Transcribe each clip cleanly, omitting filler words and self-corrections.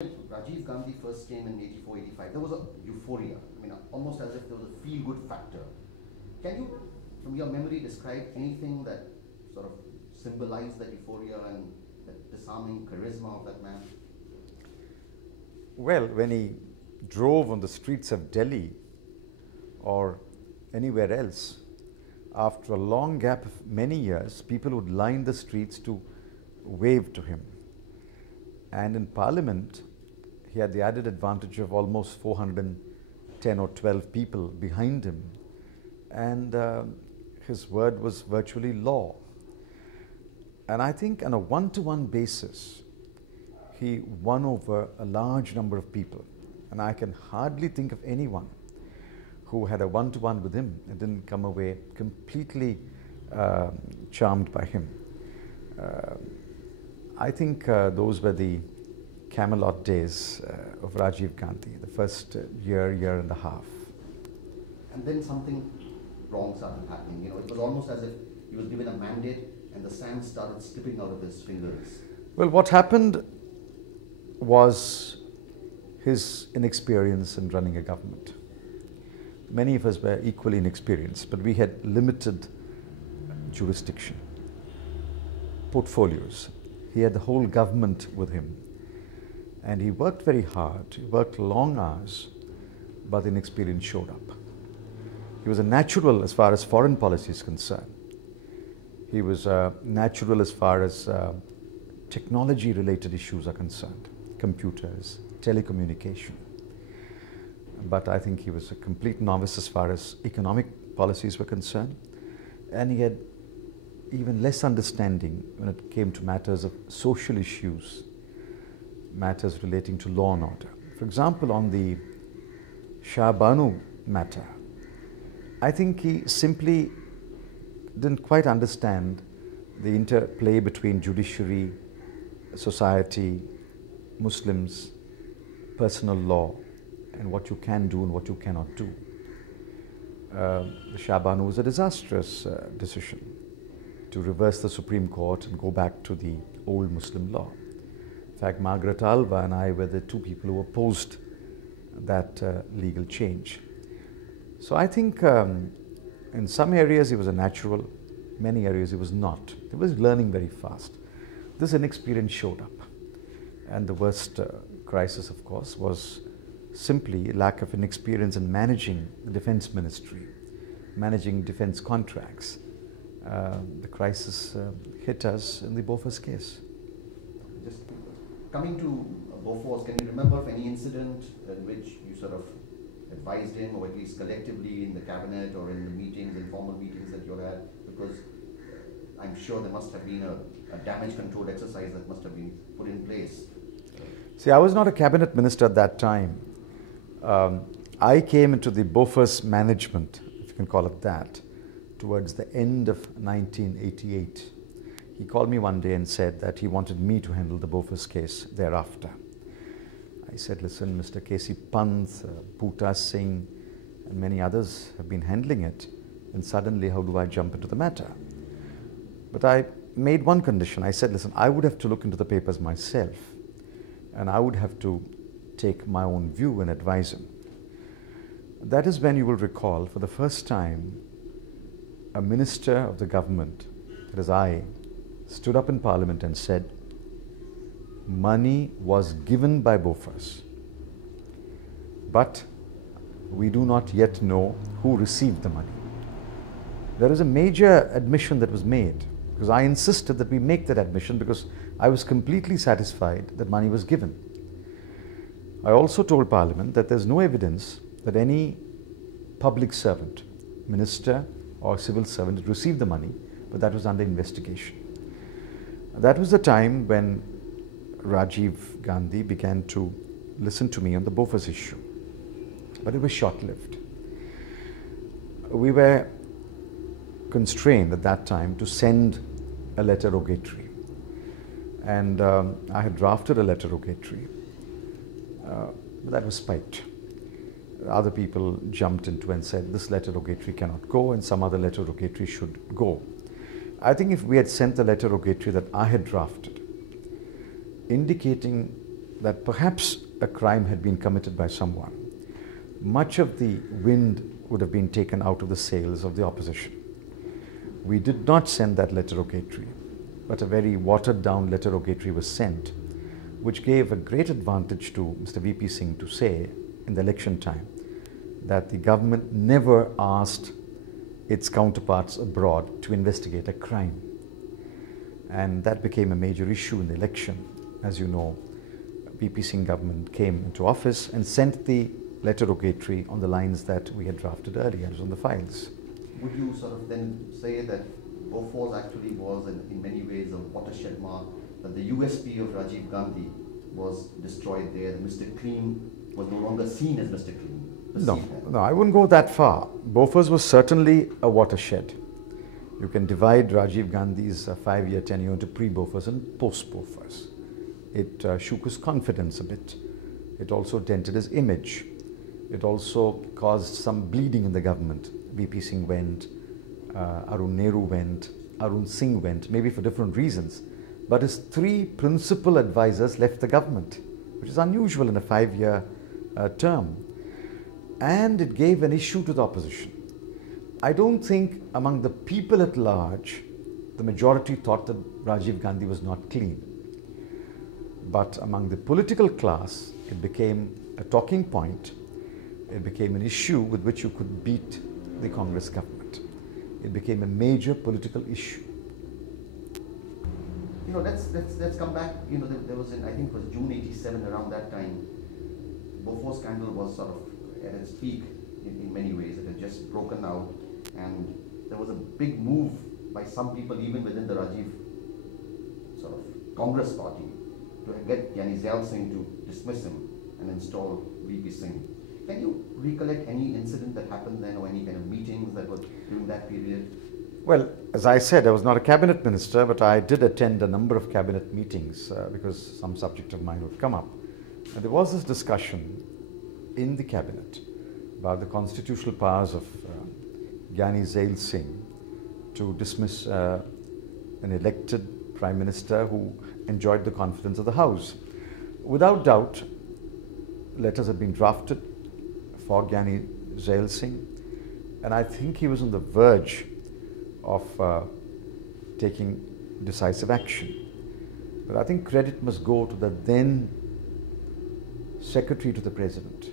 Rajiv Gandhi first came in 84, 85, there was a euphoria. I mean, almost as if there was a feel-good factor. Can you, from your memory, describe anything that sort of symbolized that euphoria and that disarming charisma of that man? Well, when he drove on the streets of Delhi or anywhere else, after a long gap of many years, people would line the streets to wave to him. And in Parliament, he had the added advantage of almost 410 or 12 people behind him. And his word was virtually law. And I think on a one-to-one basis, he won over a large number of people. And I can hardly think of anyone who had a one-to-one with him and didn't come away completely charmed by him. I think those were the Camelot days of Rajiv Gandhi, the first year and a half. And then something wrong started happening. You know, it was almost as if he was given a mandate and the sand started slipping out of his fingers. Well, what happened was his inexperience in running a government. Many of us were equally inexperienced, but we had limited jurisdiction, portfolios. He had the whole government with him. And he worked very hard, he worked long hours, but the inexperience showed up. He was a natural as far as foreign policy is concerned. He was natural as far as technology-related issues are concerned, computers, telecommunication. But I think he was a complete novice as far as economic policies were concerned. And he had even less understanding when it came to matters of social issues, matters relating to law and order. For example, on the Shah Banu matter, I think he simply didn't quite understand the interplay between judiciary, society, Muslims, personal law, and what you can do and what you cannot do. The Shah Banu was a disastrous decision to reverse the Supreme Court and go back to the old Muslim law. In fact, Margaret Alva and I were the two people who opposed that legal change. So I think in some areas he was a natural, many areas he was not. He was learning very fast. This inexperience showed up. And the worst crisis, of course, was simply lack of inexperience in managing the defense ministry, managing defense contracts. The crisis hit us in the Bofors case. Just coming to Bofors, can you remember of any incident in which you sort of advised him, or at least collectively in the cabinet or in the meetings, informal meetings that you had? Because I'm sure there must have been a damage control exercise that must have been put in place. See, I was not a cabinet minister at that time. I came into the Bofors management, if you can call it that, towards the end of 1988. He called me one day and said that he wanted me to handle the Bofors case thereafter. I said, listen, Mr. K.C. Pant, Bhuta Singh, and many others have been handling it, and suddenly how do I jump into the matter? But I made one condition. I said, listen, I would have to look into the papers myself, and I would have to take my own view and advise him. That is when you will recall, for the first time, a minister of the government, that is I, stood up in Parliament and said, money was given by Bofors, but we do not yet know who received the money. There is a major admission that was made, because I insisted that we make that admission because I was completely satisfied that money was given. I also told Parliament that there's no evidence that any public servant, minister or civil servant received the money, but that was under investigation. That was the time when Rajiv Gandhi began to listen to me on the Bofors issue, but it was short-lived. We were constrained at that time to send a letter rogatory, and I had drafted a letter rogatory, but that was spiked. Other people jumped into and said this letter rogatory cannot go and some other letter rogatory should go. I think if we had sent the letter rogatory that I had drafted, indicating that perhaps a crime had been committed by someone, much of the wind would have been taken out of the sails of the opposition. We did not send that letter rogatory, but a very watered down letter rogatory was sent, which gave a great advantage to Mr. VP Singh to say in the election time that the government never asked its counterparts abroad to investigate a crime. And that became a major issue in the election. As you know, VP Singh government came into office and sent the letter rogatory on the lines that we had drafted earlier, it was on the files. Would you sort of then say that Bofors actually was in many ways a watershed mark, that the USP of Rajiv Gandhi was destroyed there, that Mr. Clean was no longer seen as Mr. Clean? No, I wouldn't go that far. Bofors was certainly a watershed. You can divide Rajiv Gandhi's 5-year tenure into pre-Bofors and post-Bofors. It shook his confidence a bit. It also dented his image. It also caused some bleeding in the government. VP Singh went, Arun Nehru went, Arun Singh went, maybe for different reasons. But his 3 principal advisors left the government, which is unusual in a 5-year term. And it gave an issue to the opposition. I don't think among the people at large, the majority thought that Rajiv Gandhi was not clean. But among the political class, it became a talking point. It became an issue with which you could beat the Congress government. It became a major political issue. You know, let's come back. You know, there was I think it was June '87, around that time, Bofors scandal was sort of at its peak in many ways. It had just broken out, and there was a big move by some people, even within the Rajiv sort of Congress party, to get Gyani Zail Singh to dismiss him and install VP Singh. Can you recollect any incident that happened then, or any kind of meetings that were during that period? Well, as I said, I was not a cabinet minister, but I did attend a number of cabinet meetings because some subject of mine would come up. And there was this discussion in the cabinet about the constitutional powers of Gyani Zail Singh to dismiss an elected Prime Minister who enjoyed the confidence of the House. Without doubt, letters had been drafted for Gyani Zail Singh, and I think he was on the verge of taking decisive action. But I think credit must go to the then Secretary to the President.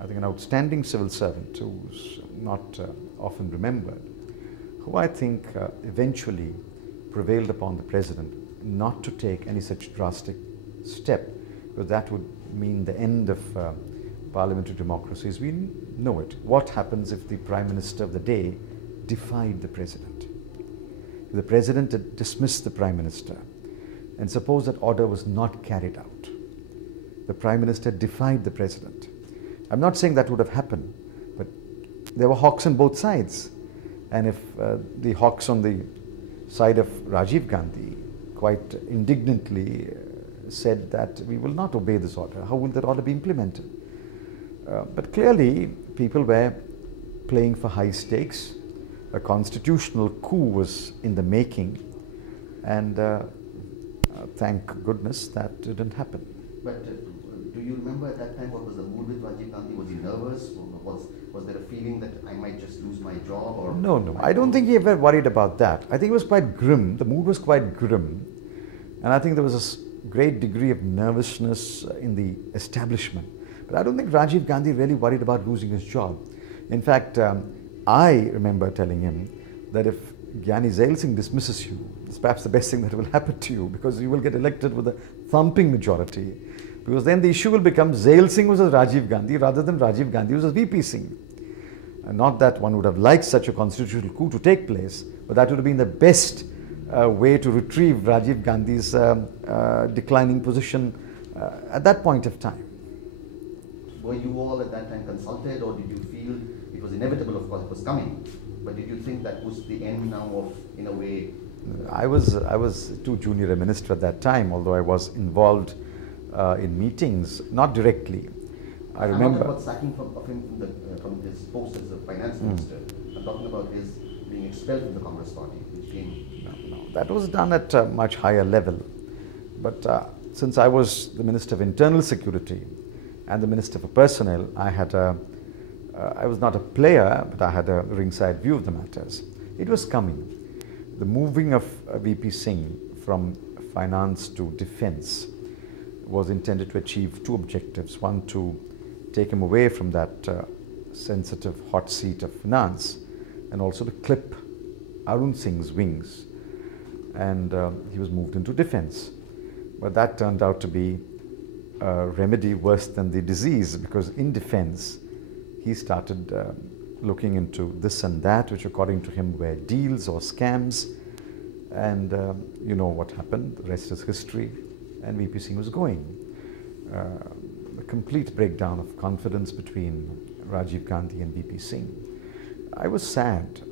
I think an outstanding civil servant who's not often remembered, who I think eventually prevailed upon the President not to take any such drastic step, because that would mean the end of parliamentary democracy as we know it. What happens if the Prime Minister of the day defied the President? If the President had dismissed the Prime Minister, and suppose that order was not carried out, the Prime Minister defied the President. I'm not saying that would have happened, but there were hawks on both sides. And if the hawks on the side of Rajiv Gandhi quite indignantly said that we will not obey this order, how will that order be implemented? But clearly, people were playing for high stakes. A constitutional coup was in the making, and thank goodness that didn't happen. But do you remember at that time what was the mood with Rajiv Gandhi? Was he nervous? Was there a feeling that I might just lose my job? Or no. I don't think he ever worried about that. I think it was quite grim. The mood was quite grim. And I think there was a great degree of nervousness in the establishment. But I don't think Rajiv Gandhi really worried about losing his job. In fact, I remember telling him that if Gyani Zail Singh dismisses you, it's perhaps the best thing that will happen to you, because you will get elected with a thumping majority. Because then the issue will become Zail Singh versus Rajiv Gandhi rather than Rajiv Gandhi versus VP Singh. And not that one would have liked such a constitutional coup to take place, but that would have been the best way to retrieve Rajiv Gandhi's declining position at that point of time. Were you all at that time consulted, or did you feel it was inevitable? Of course, it was coming, but did you think that was the end now of, in a way? I was too junior a minister at that time, although I was involved in meetings, not directly. I remember. I'm not about sacking of him from his post as a finance minister. I'm talking about his being expelled from the Congress party, which came. No, that was done at a much higher level. But since I was the Minister of Internal Security and the Minister for Personnel, I was not a player, but I had a ringside view of the matters. It was coming. The moving of VP Singh from finance to defense was intended to achieve two objectives. One, to take him away from that sensitive hot seat of finance, and also to clip Arun Singh's wings. And he was moved into defense. But that turned out to be a remedy worse than the disease, because in defense, he started looking into this and that, which according to him were deals or scams. And you know what happened, the rest is history, and VP Singh was going. A complete breakdown of confidence between Rajiv Gandhi and VP Singh. I was sad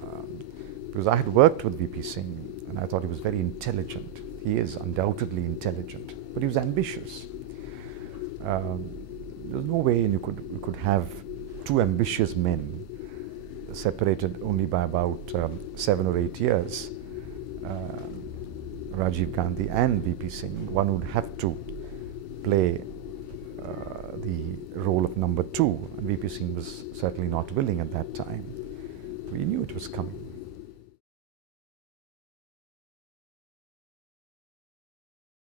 because I had worked with VP Singh and I thought he was very intelligent. He is undoubtedly intelligent, but he was ambitious. There's no way you could have two ambitious men separated only by about 7 or 8 years. Rajiv Gandhi and VP Singh, one would have to play the role of number 2, and VP Singh was certainly not willing at that time. We knew it was coming.